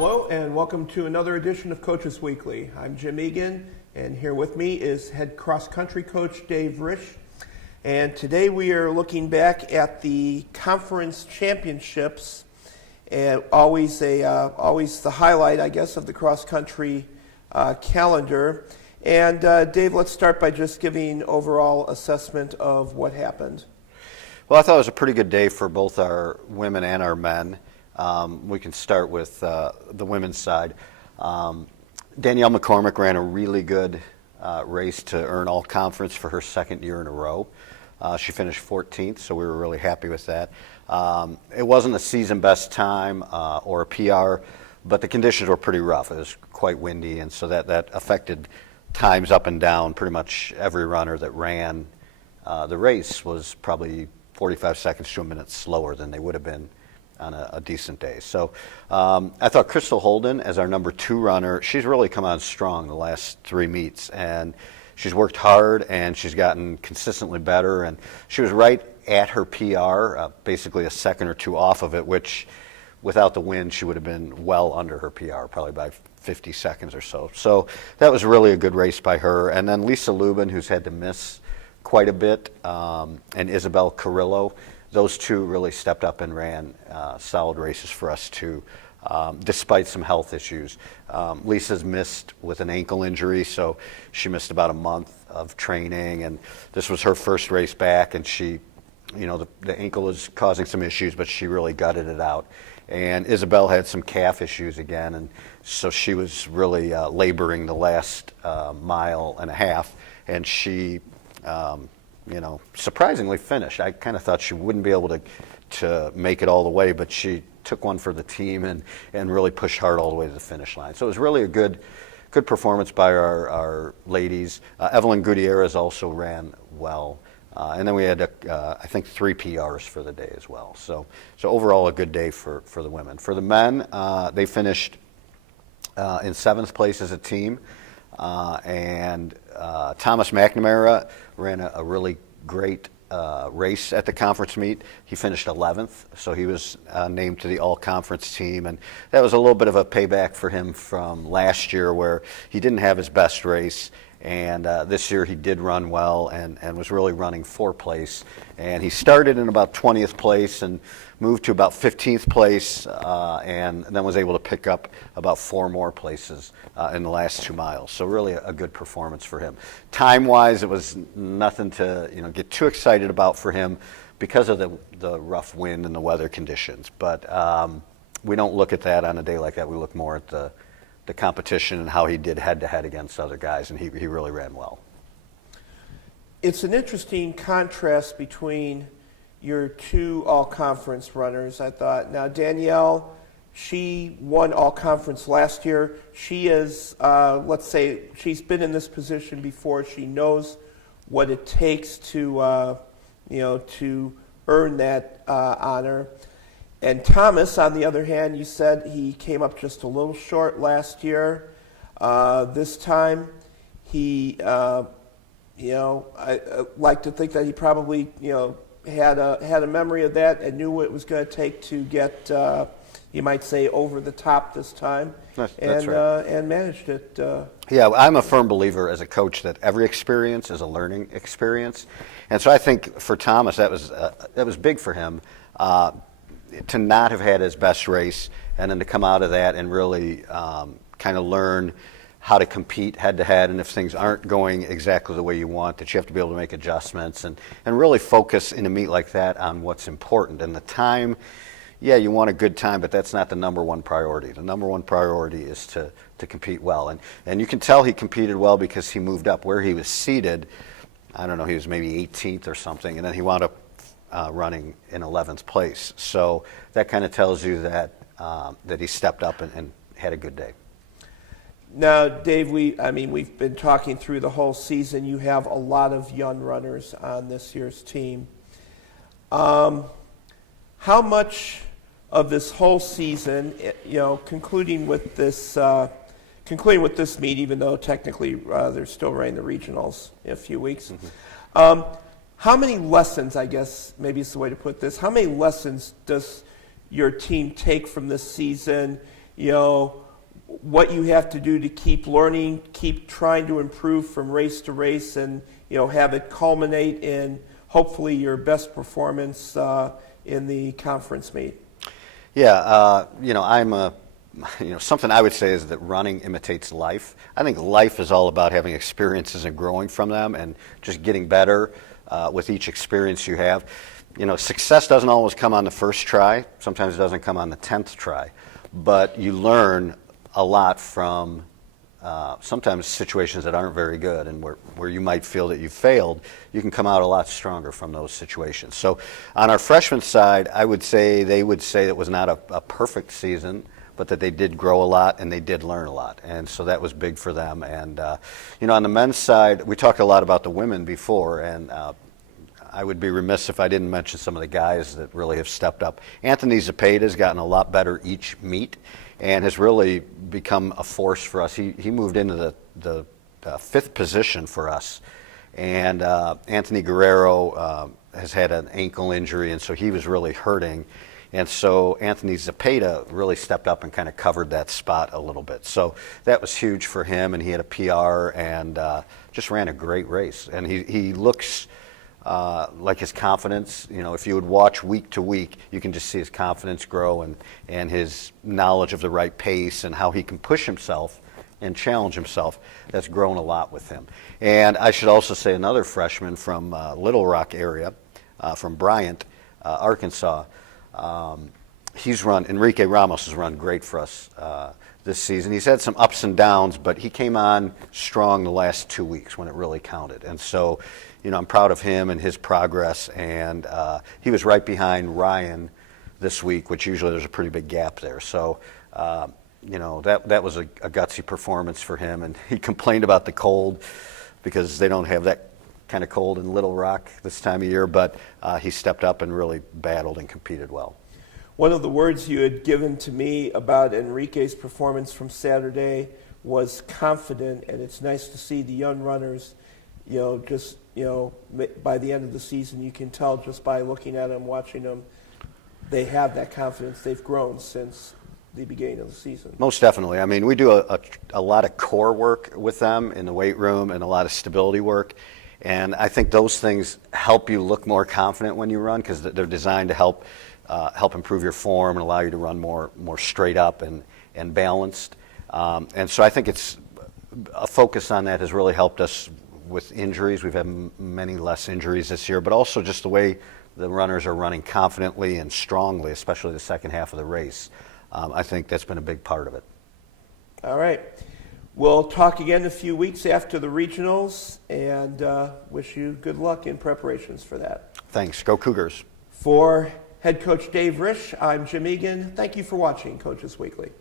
Hello and welcome to another edition of Coaches Weekly. I'm Jim Egan, and here with me is head cross-country coach Dave Rich. And today we are looking back at the conference championships, and always the highlight, I guess, of the cross-country calendar. And Dave, let's start by just giving overall assessment of what happened. Well, I thought it was a pretty good day for both our women and our men. We can start with the women's side. Danielle McCormick ran a really good race to earn all conference for her second year in a row. She finished 14th, so we were really happy with that. It wasn't a season best time or a PR, but the conditions were pretty rough. It was quite windy, and so that affected times up and down. Pretty much every runner that ran the race was probably 45 seconds to a minute slower than they would have been on a decent day. So I thought Crystal Holden, as our number 2 runner, she's really come on strong the last 3 meets, and she's worked hard and she's gotten consistently better, and she was right at her PR, basically a second or two off of it, which without the wind she would have been well under her PR, probably by 50 seconds or so. So that was really a good race by her. And then Lisa Lubin, who's had to miss quite a bit, and Isabel Carrillo, those two really stepped up and ran solid races for us too, despite some health issues. Lisa's missed with an ankle injury, so she missed about a month of training, and this was her first race back, and she, the ankle was causing some issues, but she really gutted it out. And Isabel had some calf issues again, and so she was really laboring the last mile and a half, and she surprisingly finished. I kind of thought she wouldn't be able to make it all the way, but she took one for the team and really pushed hard all the way to the finish line. So it was really a good performance by our ladies. Evelyn Gutierrez also ran well. And then we had, I think, 3 PRs for the day as well. So overall, a good day for the women. For the men, they finished in 7th place as a team. And Thomas McNamara ran a really great race at the conference meet. He finished 11th, so he was named to the all-conference team, and that was a little bit of a payback for him from last year where he didn't have his best race, and this year he did run well and was really running for place. And he started in about 20th place and moved to about 15th place, and then was able to pick up about 4 more places in the last 2 miles. So really a good performance for him. Time-wise, it was nothing to get too excited about for him because of the rough wind and the weather conditions. But we don't look at that on a day like that. We look more at the competition and how he did head-to-head against other guys, and he really ran well. It's an interesting contrast between your 2 all-conference runners, I thought. Now, Danielle, she won all-conference last year. She is, let's say, she's been in this position before. She knows what it takes to, to earn that honor. And Thomas, on the other hand, you said he came up just a little short last year. This time, he, I like to think that he probably, had a memory of that and knew what it was going to take to get, you might say, over the top this time. That's right. And managed it. Yeah, I'm a firm believer as a coach that every experience is a learning experience, and so I think for Thomas that was big for him. To not have had his best race and then to come out of that and really kind of learn how to compete head-to-head, and if things aren't going exactly the way you want, that you have to be able to make adjustments and really focus in a meet like that on what's important. And the time, yeah, you want a good time, but that's not the number one priority. The number one priority is to compete well. And you can tell he competed well because he moved up where he was seated. I don't know, he was maybe 18th or something, and then he wound up running in 11th place. So that kind of tells you that he stepped up and had a good day. Now, Dave, we've been talking through the whole season. You have a lot of young runners on this year's team. How much of this whole season, concluding with this meet, even though technically they're still running the regionals in a few weeks, how many lessons, I guess maybe is the way to put this, how many lessons does your team take from this season? what you have to do to keep learning, keep trying to improve from race to race, and have it culminate in hopefully your best performance in the conference meet. Yeah, something I would say is that running imitates life. I think life is all about having experiences and growing from them and just getting better with each experience you have. Success doesn't always come on the first try. Sometimes it doesn't come on the 10th try. But you learn a lot from sometimes situations that aren't very good, and where you might feel that you failed, you can come out a lot stronger from those situations. So on our freshman side, they would say it was not a perfect season, but that they did grow a lot and they did learn a lot. And so that was big for them. And, on the men's side, we talked a lot about the women before, and I would be remiss if I didn't mention some of the guys that really have stepped up. Anthony Zepeda has gotten a lot better each meet and has really become a force for us. He moved into the fifth position for us. And Anthony Guerrero has had an ankle injury, and so he was really hurting. And so Anthony Zepeda really stepped up and kind of covered that spot a little bit. So that was huge for him, and he had a PR and just ran a great race. And he looks like his confidence, if you would watch week to week, you can just see his confidence grow and his knowledge of the right pace and how he can push himself and challenge himself. That's grown a lot with him. And I should also say another freshman from Little Rock area, from Bryant, Arkansas. Enrique Ramos has run great for us this season. He's had some ups and downs, but he came on strong the last 2 weeks when it really counted. And so, I'm proud of him and his progress. And he was right behind Ryan this week, which usually there's a pretty big gap there. So, that was a gutsy performance for him. And he complained about the cold because they don't have that kind of cold in Little Rock this time of year, but he stepped up and really battled and competed well. One of the words you had given to me about Enrique's performance from Saturday was confident, and it's nice to see the young runners, by the end of the season, you can tell just by looking at them, watching them, they have that confidence. They've grown since the beginning of the season. Most definitely. I mean, we do a lot of core work with them in the weight room and a lot of stability work. And I think those things help you look more confident when you run because they're designed to help improve your form and allow you to run more straight up and balanced. And so I think it's a focus on that has really helped us with injuries. We've had many less injuries this year, but also just the way the runners are running confidently and strongly, especially the second half of the race. I think that's been a big part of it. All right. We'll talk again in a few weeks after the regionals, and wish you good luck in preparations for that. Thanks. Go Cougars. For head coach Dave Risch, I'm Jim Egan. Thank you for watching Coaches Weekly.